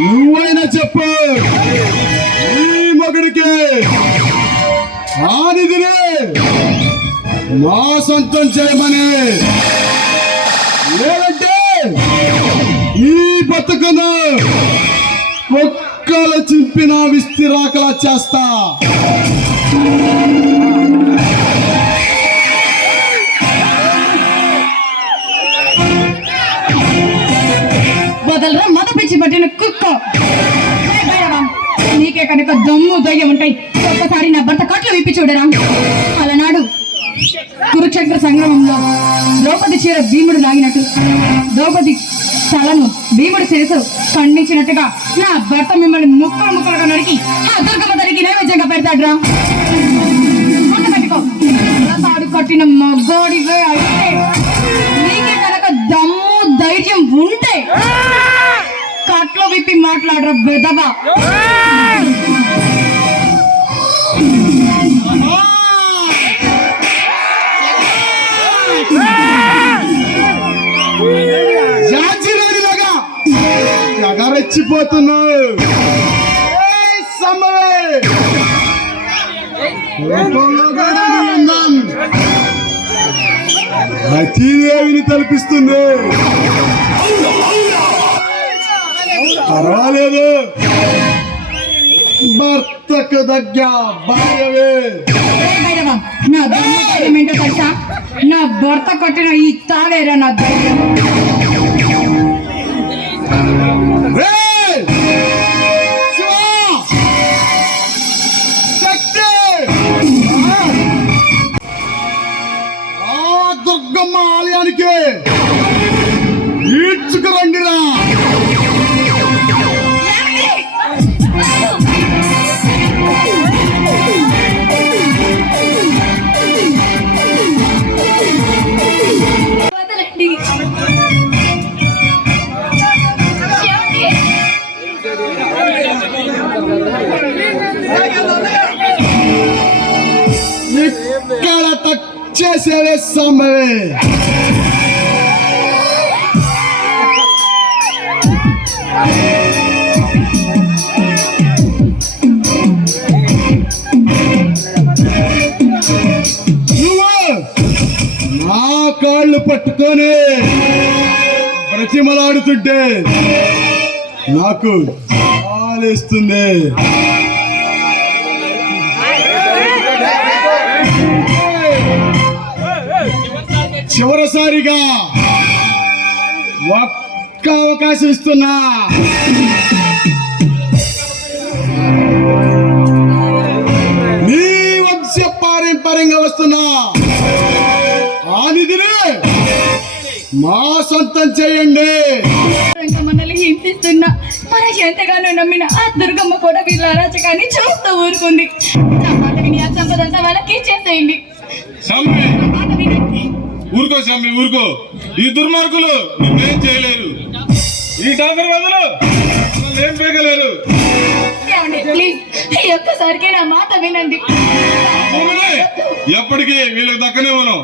నువ్వైనా చెప్పు, ఈ మొగుడికి ఆనిదిని మా సొంతం చేయమని, లేదంటే ఈ బతుకును ఒక్కల చింపిన విస్తిరాకలా చేస్తా. వదలరా మత పిచ్చి పట్టిన కుక్క. నీకే కనుక దమ్ము దయ్యం ఉంటాయి, ఒక్కసారి నా భర్త కట్లు విప్పి చూడరా. అలనాడు కురుక్షేత్ర సంగ్రామంలో ద్రౌపది చీర భీముడు లాగినట్టు ద్రౌపది తలను భీముడు శిరసు ఖండించినట్టుగా నా భర్త మిమ్మల్ని ముక్కలు ముక్కలుగా నరికి ఆ దుర్గమ్మ తల్లికి నైవేద్యంగా పెడతాడ్రా. పెట్టుకో, తాడు కట్టిన మగోడివే అయితే, నీకే కనుక దమ్ము ధైర్యం ఉంటే కట్లో విప్పి మాట్లాడరా బెదవా. రెచ్చిపోతున్నావు. అతీదేవిని తలపిస్తుంది. పర్వాలేదు, భర్తకు దగ్గ భార్యవే. నా భర్త కట్టిన ఈ తాళేరా నా ధైర్యం. దుర్గమ్మ ఆలయానికి ఈడ్చుకురండిరా. ఇక్కడ టచ్ చేసేవే సంభవే. నా కాళ్ళు పట్టుకొని బ్రతిమలాడుతుంటే నాకు ఆలేస్తుంది. చివరిసారిగా ఒక్క అవకాశం ఇస్తున్నా. నీ వంశ పారంపర్యంగా వస్తున్నా ఆ నిధిని మా సొంతం చేయండి. మనల్ని హింసిస్తున్నా మన ఎంతగానో నమ్మిన ఆ దుర్గమ్మ కూడా వీళ్ళ అరాచకాన్ని చూస్తూ ఊరుకుంది. సంపదంతా వాళ్ళకి ఇచ్చేసేయండి. ఊరుకో స్వామి, ఊరుకో. ఈ దుర్మార్గులు నిన్నేం చేయలేరు. ఈ డాక్టర్ వదలు ఏం పేగలేరు. ప్లీజ్ ఒక్కసారికి నా మాట వినండి. ఎప్పటికీ వీళ్ళకి దక్కనే మనం.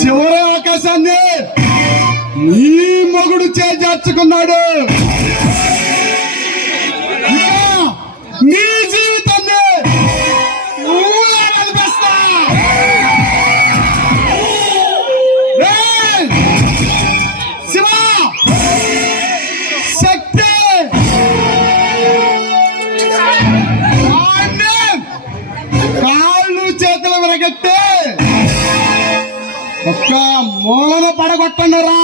చివరి అవకాశాన్ని నీ మొగుడు చేజార్చుకున్నాడు. నీ జీవితాన్ని అనిపిస్తా. శివ శక్తి కాళ్ళు చేతులు విరగట్టి ఒక్క మూలన పడగొట్టండి రా.